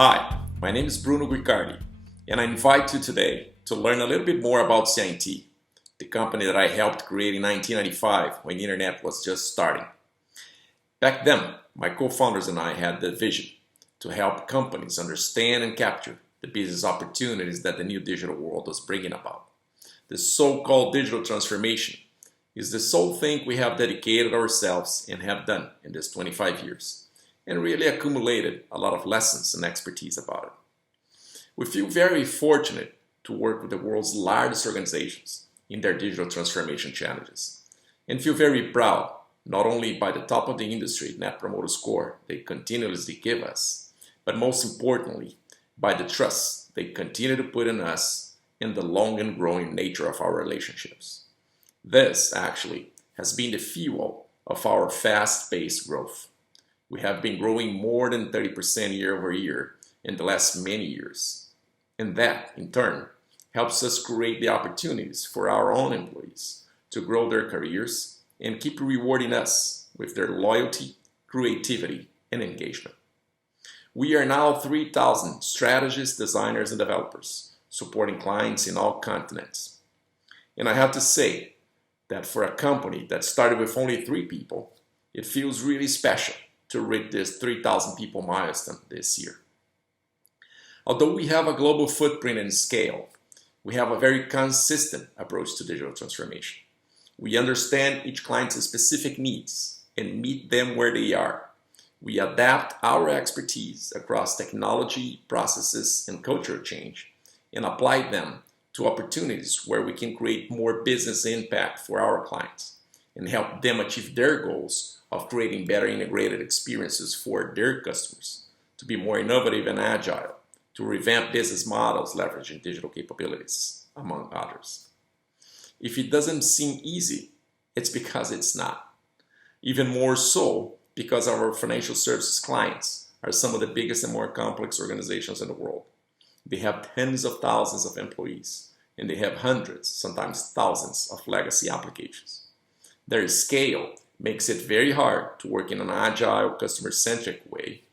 Hi, my name is Bruno Guicardi, and I invite you today to learn a little bit more about CI&T, the company that I helped create in 1995 when the internet was just starting. Back then, my co-founders and I had the vision to help companies understand and capture the business opportunities that the new digital world was bringing about. The so-called digital transformation is the sole thing we have dedicated ourselves and have done in this 25 years, and really accumulated a lot of lessons and expertise about it. We feel very fortunate to work with the world's largest organizations in their digital transformation challenges, and feel very proud not only by the top of the industry Net Promoter Score they continuously give us, but most importantly, by the trust they continue to put in us and the long and growing nature of our relationships. This, actually, has been the fuel of our fast-paced growth. We have been growing more than 30% year over year in the last many years. And that, in turn, helps us create the opportunities for our own employees to grow their careers and keep rewarding us with their loyalty, creativity, and engagement. We are now 3,000 strategists, designers, and developers supporting clients in all continents. And I have to say that for a company that started with only 3 people, it feels really special to reach this 3,000 people milestone this year. Although we have a global footprint and scale, we have a very consistent approach to digital transformation. We understand each client's specific needs and meet them where they are. We adapt our expertise across technology, processes, and culture change and apply them to opportunities where we can create more business impact for our clients and help them achieve their goals of creating better integrated experiences for their customers, to be more innovative and agile, to revamp business models leveraging digital capabilities, among others. If it doesn't seem easy, it's because it's not. Even more so because our financial services clients are some of the biggest and more complex organizations in the world. They have tens of thousands of employees, and they have hundreds, sometimes thousands of legacy applications. Their scale makes it very hard to work in an agile, customer-centric way,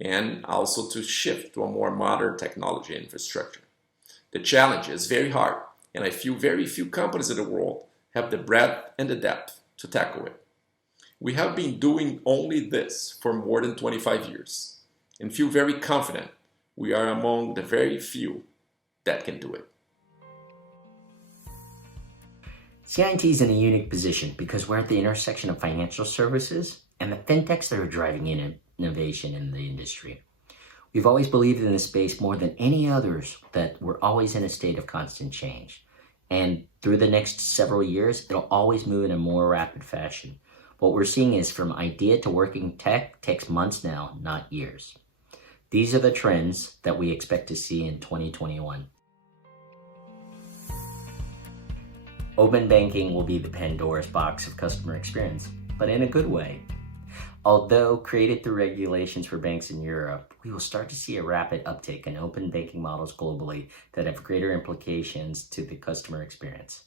and also to shift to a more modern technology infrastructure. The challenge is very hard, and I feel very few companies in the world have the breadth and the depth to tackle it. We have been doing only this for more than 25 years, and feel very confident we are among the very few that can do it. CI&T is in a unique position because we're at the intersection of financial services and the fintechs that are driving innovation in the industry. We've always believed in this space more than any others that we're always in a state of constant change. And through the next several years, it'll always move in a more rapid fashion. What we're seeing is from idea to working tech takes months now, not years. These are the trends that we expect to see in 2021. Open banking will be the Pandora's box of customer experience, but in a good way. Although created through regulations for banks in Europe, we will start to see a rapid uptake in open banking models globally that have greater implications to the customer experience.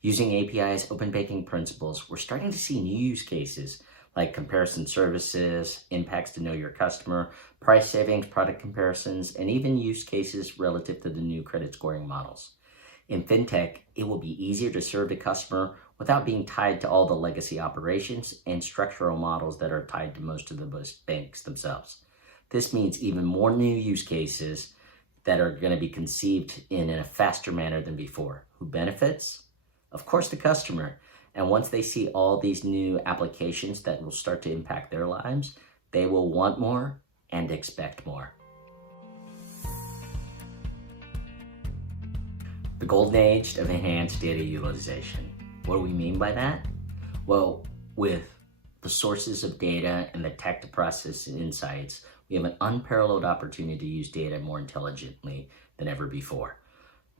Using API's open banking principles, we're starting to see new use cases like comparison services, impacts to know your customer, price savings, product comparisons, and even use cases relative to the new credit scoring models. In fintech, it will be easier to serve the customer without being tied to all the legacy operations and structural models that are tied to most of the banks themselves. This means even more new use cases that are going to be conceived in a faster manner than before. Who benefits? Of course, the customer. And once they see all these new applications that will start to impact their lives, they will want more and expect more. The golden age of enhanced data utilization. What do we mean by that? Well, with the sources of data and the tech to process insights, we have an unparalleled opportunity to use data more intelligently than ever before.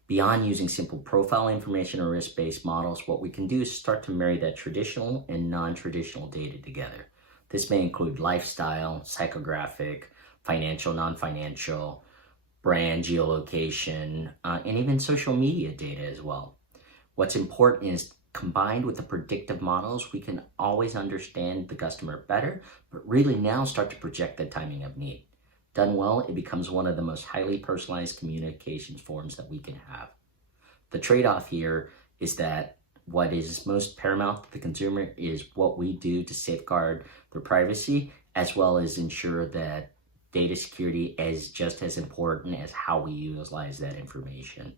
Beyond using simple profile information or risk-based models, what we can do is start to marry that traditional and non-traditional data together. This may include lifestyle, psychographic, financial, non-financial, brand, geolocation, and even social media data as well. What's important is combined with the predictive models, we can always understand the customer better, but really now start to project the timing of need. Done well, it becomes one of the most highly personalized communications forms that we can have. The trade-off here is that what is most paramount to the consumer is what we do to safeguard their privacy, as well as ensure that data security is just as important as how we utilize that information.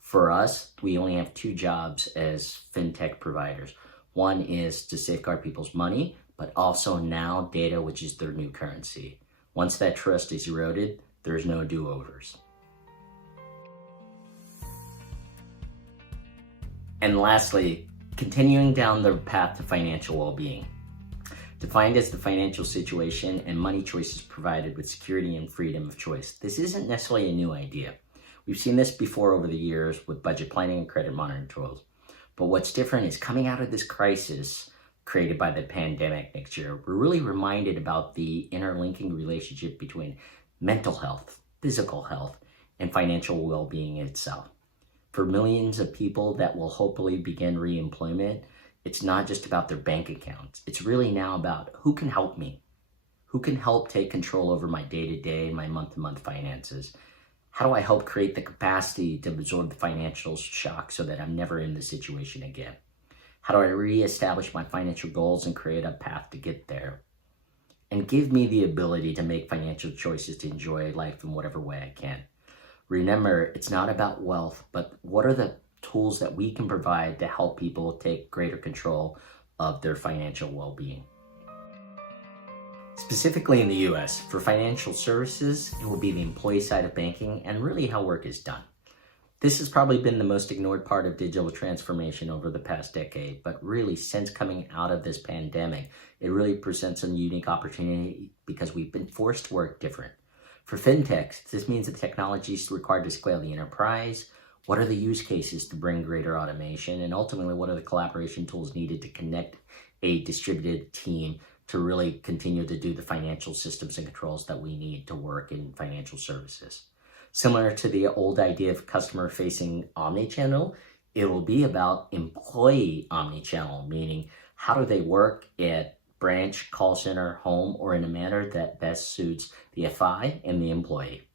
For us, we only have two jobs as fintech providers. One is to safeguard people's money, but also now data, which is their new currency. Once that trust is eroded, there's no do-overs. And lastly, continuing down the path to financial well-being. Defined as the financial situation and money choices provided with security and freedom of choice. This isn't necessarily a new idea. We've seen this before over the years with budget planning and credit monitoring tools. But what's different is coming out of this crisis created by the pandemic next year, we're really reminded about the interlinking relationship between mental health, physical health, and financial well-being itself. For millions of people that will hopefully begin re-employment, it's not just about their bank accounts. It's really now about who can help me, who can help take control over my day-to-day and my month-to-month finances. How do I help create the capacity to absorb the financial shock so that I'm never in this situation again? How do I reestablish my financial goals and create a path to get there? And give me the ability to make financial choices to enjoy life in whatever way I can. Remember, it's not about wealth, but what are the tools that we can provide to help people take greater control of their financial well-being? Specifically in the US, for financial services, it will be the employee side of banking and really how work is done. This has probably been the most ignored part of digital transformation over the past decade, but really since coming out of this pandemic, it really presents a unique opportunity because we've been forced to work different. For fintechs, this means the technology is required to scale the enterprise. What are the use cases to bring greater automation? And ultimately, what are the collaboration tools needed to connect a distributed team to really continue to do the financial systems and controls that we need to work in financial services? Similar to the old idea of customer-facing omnichannel, it will be about employee omnichannel, meaning how do they work at branch, call center, home, or in a manner that best suits the FI and the employee.